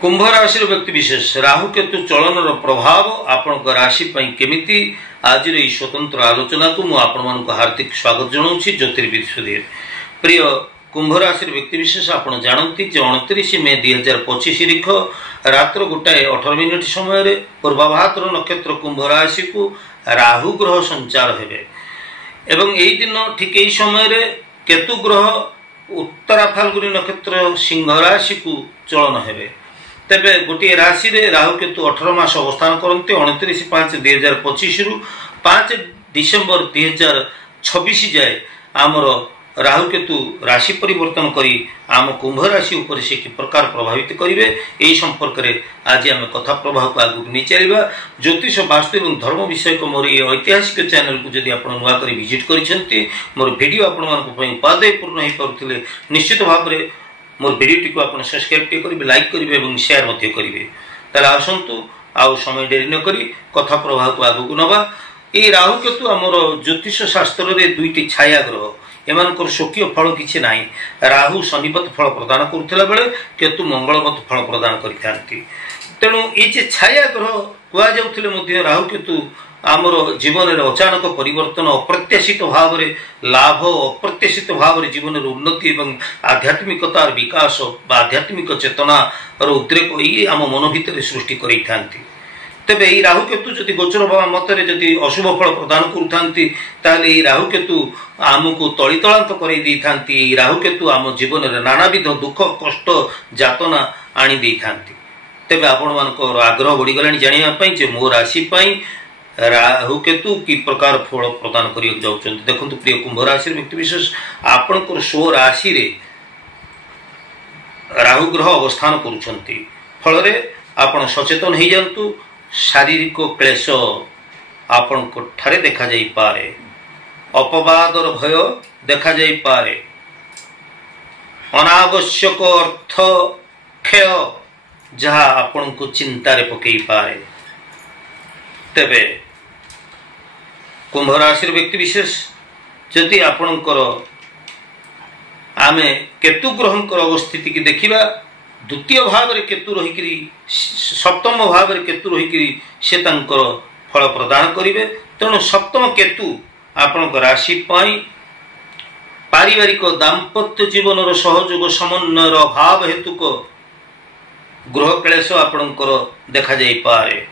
कुंभ राशि व्यक्ति विशेष राहु केतु चलन प्रभाव आपण राशि केमिति आज स्वतंत्र आलोचना को मुझे हार्दिक स्वागत जनाऊँ ज्योतिर्विद सुधीर। प्रिय कुंभ राशि व्यक्ति विशेष आप जानती 29 मे 2025 तारीख रात्र 1:18 समय पूर्वाभाद्र नक्षत्र कुंभ राशि को राहु ग्रह संचार हेबे एवं यही दिन ठीक यही समय केतु ग्रह उत्तरा फाल्गुनी नक्षत्र सिंह राशि को चलन हेबे। तेबे गोटे राशि रे राहु केतु 18 मास अवस्थान करते 29/5/2025 रु 5 डिसेम्बर 2026 जाए आमर राहु केतु राशि परिवर्तन करी आम कुंभ राशि उपर से कि प्रकार प्रभावित करेंगे यही संपर्क में आज आम कथा प्रभाव को आगू नहीं चलवा। ज्योतिष वास्तु और धर्म विषय को मोर ये ऐतिहासिक चैनल को जब आप नुआ कर विजिट कर मोर वीडियो आपण उपादेय पूर्ण हो पारे निश्चित भाव में मोर वीडियो टी आप सब्सक्राइब करेंगे लाइक करेंगे और शेयर करेंगे। ताले आसतु आउ समय डेरी न करी कथा प्रभाव को आगू नवा। ये राहु केतु आमर ज्योतिष शास्त्र में दुईटी छाया ग्रह एमानकर स्वकीय फल किछि नाही। राहु शनिपत फल प्रदान करुथिला बेले केतु मंगलपत फल प्रदान करिथांती। तेणु ये छाया ग्रह कुआ जाउथिले मध्ये राहु केतु आमर जीवन में अचानक परिवर्तन अप्रत्याशित भाव में लाभ अप्रत्याशित भाव में जीवन उन्नति और आध्यात्मिकतार विकास आध्यात्मिक चेतना और उद्रेक ये आम मन भितर सृष्टि करें। तेबे ये राहु केतु जदि गोचर बाबा मतरे जदि अशुभ फल प्रदान करुँच राहु केतु आमको तलितलांत कर राहु केतु आम जीवन में नानाविध दुख कष्ट जातना आनी तेबे आपण मानकर आग्रह बढ़ीगला जानापी मो राशि राहु केतु कि प्रकार फल प्रदान करने जाऊँ। देखो प्रिय कुंभ राशि व्यक्ति विशेष आपणकर स्व राशि रे राहु ग्रह अवस्थान करुछंती फल आपण सचेतन हो जातु। शारीरिक क्लेश आपण ठारे देखा जाई पारे अपवादर भय देखा जाई पारे अनावश्यक अर्थ क्षय जहा आपण को चिंतारे पकई पारे। तेबे कुंभ राशि व्यक्ति विशेष जदि आपणकर आमे केतु ग्रहंकर अवस्थिति की देखिबा द्वितीय भाव रे केतु रहिकरी सप्तम भाव रे केतु रहिकरी से तांकर फल प्रदान करिवे। तेणु सप्तम केतु आपणक राशि पाई पारिवारिक दाम्पत्य जीवन सहयोग समन्वयर अभाव हेतुक गृह क्लेश आपणकर देखा जाई पारे।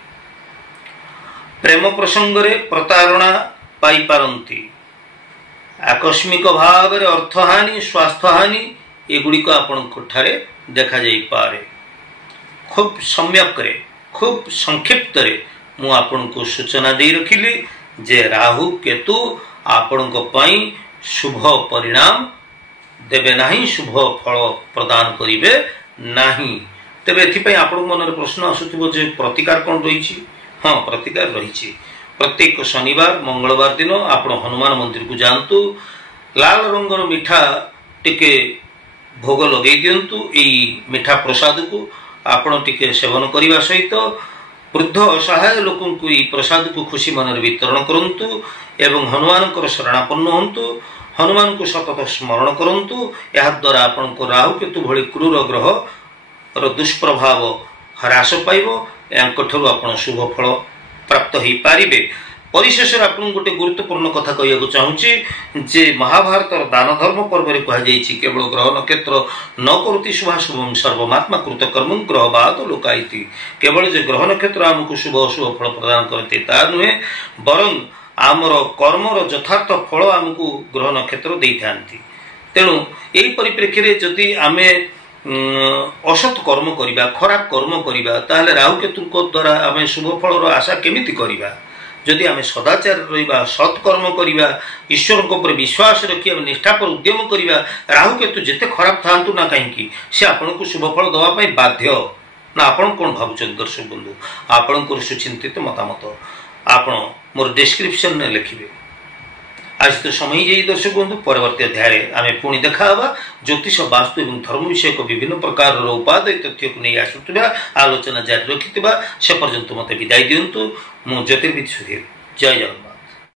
प्रेम प्रसंग रे प्रतारणा पाई पारंती आकस्मिक भाव रे अर्थहानि स्वास्थ्य हानि एगुड़िक आपण ठारे देखा जाई पारे। खूब सम्यक रे खूब संक्षिप्त रे मु आपण को सूचना दे रखिली जे राहु केतु आपण को पई शुभ परिणाम देबे नाही शुभ फल प्रदान करिवे नाही। तेबे एथि आपण मन रे प्रश्न आसुथिबो जे प्रतिकार कोन रहिछि। हाँ प्रतिकार रही। प्रत्येक शनिवार मंगलवार दिन आप हनुमान मंदिर को जातु लाल रंगर मिठा टिके भोग लगे दिंतु। यही मिठा प्रसाद को आपण टिके सेवन करने सहित वृद्ध असहाय लोक प्रसाद को खुशी मन वितरण करंतु एवं हनुमान शरणापन्न हंतु हनुमान को सतत स्मरण करंतु। या द्वारा आपण को राहु केतु भली क्रूर ग्रह दुष्प्रभाव ह्रास पाइब यांकठू आपण शुभ फल प्राप्त हो पारे। परिशेष आपन गोटे गुरुत्वपूर्ण कथा कहू चाहूँगी जे महाभारत दान धर्म पर्व में कहुई केवल ग्रह नक्षत्र न करुति शुभाशुभम सर्वमात्मा कृतकर्म ग्रह बाद लोकायति। केवल जे ग्रह नक्षत्र आमको शुभ अशुभ फल प्रदान करते ता नुहे बरं आमर कर्मर यथार्थ फल आमको ग्रह नक्षत्र दे था। तेणु यही परिप्रेक्षी में जदि आमे असत कर्म करिबा खराब कर्म करिबा ताहले राहु केतु द्वारा आमे शुभ फलर आशा केमिति करिबा। जदि आमे सदाचार रहिबा सत्कर्म करिबा ईश्वर को ऊपर विश्वास रखी निष्ठा पर उद्यम करिबा राहु केतु जेते खराब थांतु ना कहीं से आपण को शुभ फल दवा पई बाध्य ना। आपण कोन भाबुछन दर्शक बंधु आपण को सुचिंतित मतामत आपण मोर डिस्क्रिप्शन में लिखिबे। आज तो समय ही दर्शक बंधु परवर्ती अध्याय आमे पुणी देखा ज्योतिष वास्तु और धर्म विषय को विभिन्न प्रकार उपादेय तथ्य को नहीं आसुवा आलोचना जारी रखि से पर्यंत मत विदाय दिंतु। मु ज्योतिर्विद सुधीर। जय जगन्नाथ।